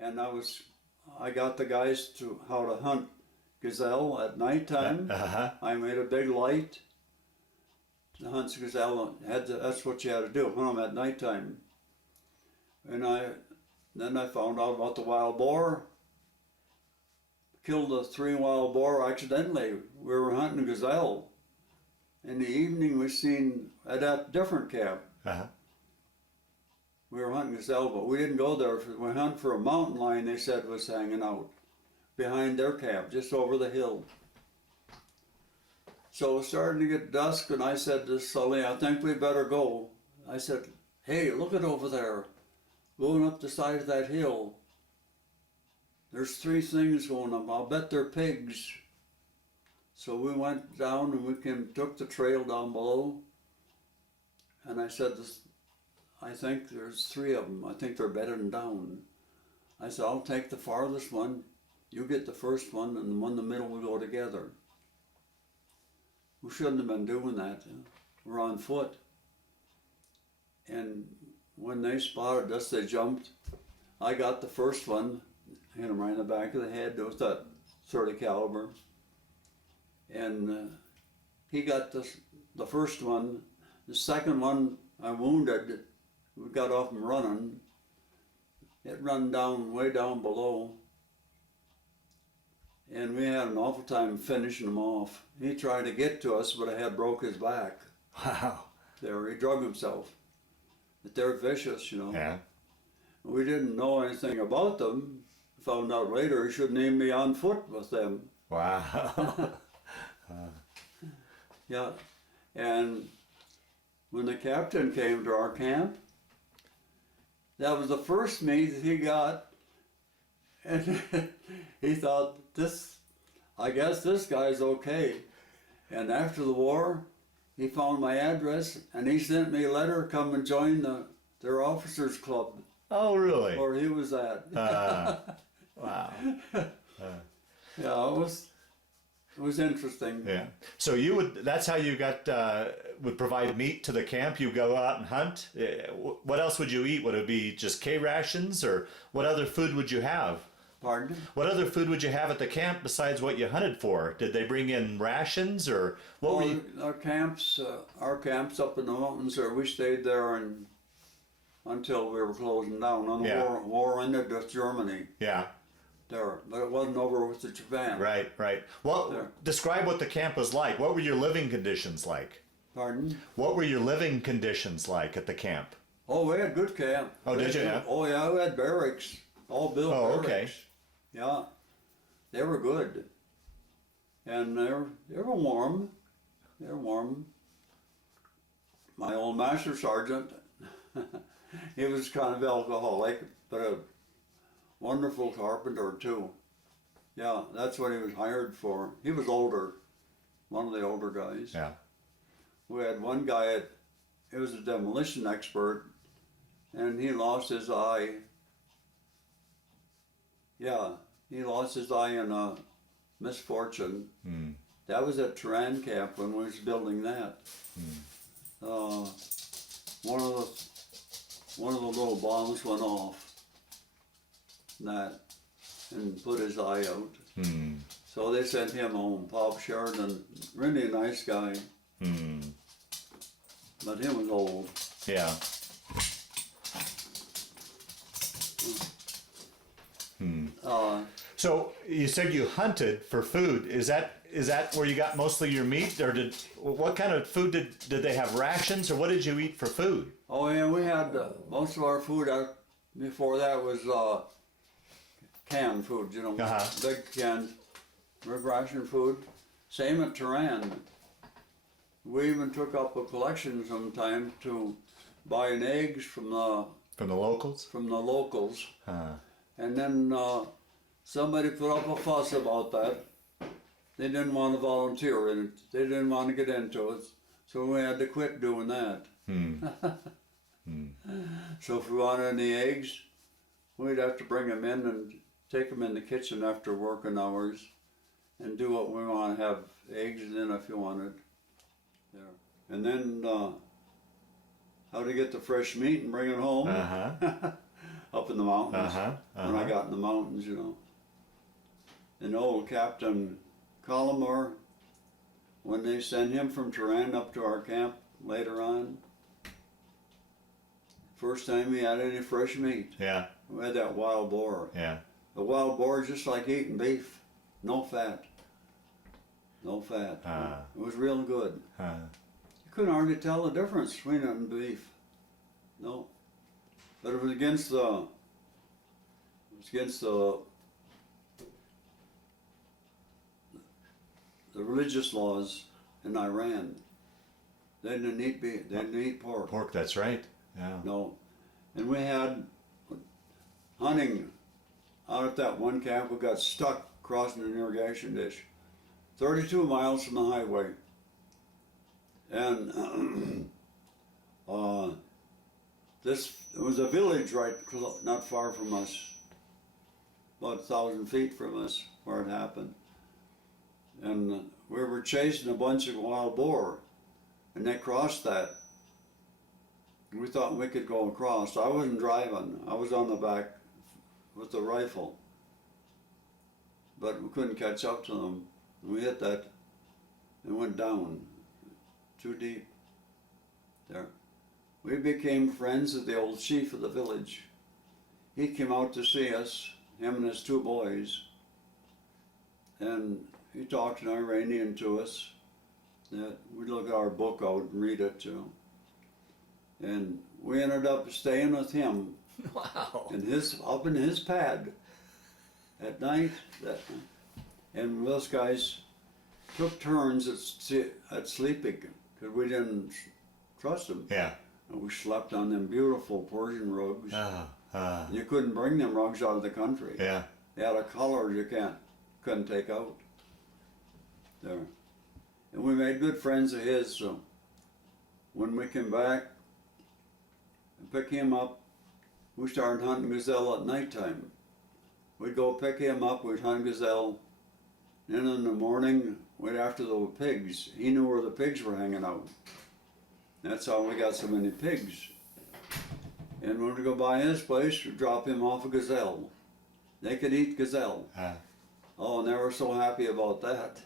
and I got the guys to how to hunt gazelle at nighttime. I made a big light to hunt gazelle. That's what you had to do, hunt them at nighttime. And then I found out about the wild boar. Killed the 3 wild boar accidentally. We were hunting gazelle. In the evening we seen at a different camp. We were hunting gazelle, but we didn't go there. We hunted for a mountain lion, they said, was hanging out behind their camp, just over the hill. So it was starting to get dusk, and I said to Sully, I think we better go. I said, hey, look at over there, going up the side of that hill. There's 3 things going up. I'll bet they're pigs. So we went down and we took the trail down below. And I said, I think there's 3 of them. I think they're bedding down. I said, I'll take the farthest one. You get the first one, and the one in the middle will go together. We shouldn't have been doing that. We're on foot. And when they spotted us, they jumped. I got the first one, hit him right in the back of the head with that 30 caliber. And he got the first one. The second one I wounded. We got off him running. It run down, way down below. And we had an awful time finishing him off. He tried to get to us, but I had broke his back. Wow. There, he drug himself. But they're vicious, you know. Yeah. We didn't know anything about them. Found out later he shouldn't even be on foot with them. Wow. Yeah. And when the captain came to our camp, that was the first meat that he got. And he thought, I guess this guy's okay. And after the war, he found my address and he sent me a letter, come and join their officers club. Oh, really? Where he was at. Wow. Yeah, it was interesting. Yeah. So that's how you would provide meat to the camp? You go out and hunt? What else would you eat? Would it be just K rations, or what other food would you have? Pardon? What other food would you have at the camp besides what you hunted for? Did they bring in rations, or what were you? Our camps up in the mountains, we stayed there until we were closing down. And the war ended with Germany. Yeah. There, but it wasn't over with the Japan. Right. Well, describe what the camp was like. What were your living conditions like? Pardon? What were your living conditions like at the camp? Oh, we had good camp. Oh, did you? Yeah. Oh, yeah, we had barracks, all built barracks. Okay. Yeah, they were good, and they were warm. They were warm. My old master sergeant, he was kind of alcoholic, but a wonderful carpenter too. Yeah, that's what he was hired for. He was older, one of the older guys. Yeah. We had one guy, he was a demolition expert, and he lost his eye. Yeah, he lost his eye in a misfortune. That was at Turan Camp when we was building that. One of the little bombs went off. And put his eye out. So they sent him home. Bob Sheridan, really a nice guy. But he was old. Yeah. So you said you hunted for food. Is that where you got mostly your meat, or what kind of food did they have, rations, or what did you eat for food? Oh yeah, we had most of our food before that was canned food, you know, big canned ration food. Same at Turan. We even took up a collection sometime to buying eggs from the locals. And then somebody put up a fuss about that. They didn't want to volunteer in it. They didn't want to get into it. So we had to quit doing that. So if we wanted any eggs, we'd have to bring them in and take them in the kitchen after working hours and do what we want to have eggs in if you wanted. There. And then how to get the fresh meat and bring it home. up in the mountains. When I got in the mountains, you know. And old Captain Collymore, when they sent him from Turan up to our camp later on, first time he had any fresh meat. Yeah. We had that wild boar. Yeah. The wild boar is just like eating beef. No fat. No fat. It was real good. You couldn't hardly tell the difference between it and beef. No. But it was against the religious laws in Iran. They didn't eat beef. They didn't eat pork. Pork, that's right. Yeah. No. And we had hunting out at that one camp. We got stuck crossing an irrigation ditch 32 miles from the highway. And it was a village right not far from us, about 1,000 feet from us where it happened. And we were chasing a bunch of wild boar, and they crossed that. We thought we could go across. I wasn't driving. I was on the back with the rifle. But we couldn't catch up to them. We hit that and went down too deep there. We became friends with the old chief of the village. He came out to see us, him and his 2 boys, and he talked in Iranian to us. We'd look at our book out and read it, you know. And we ended up staying with him. Wow. Up in his pad at night. And those guys took turns at sleeping because we didn't trust them. Yeah. And we slept on them beautiful Persian rugs. You couldn't bring them rugs out of the country. Yeah. They had a color you couldn't take out. There. And we made good friends of his, so when we came back and pick him up, we started hunting gazelle at nighttime. We'd go pick him up, we'd hunt gazelle, and in the morning, we'd after the pigs. He knew where the pigs were hanging out. That's how we got so many pigs. And when we go by his place, we'd drop him off a gazelle. They could eat gazelle. Oh, and they were so happy about that.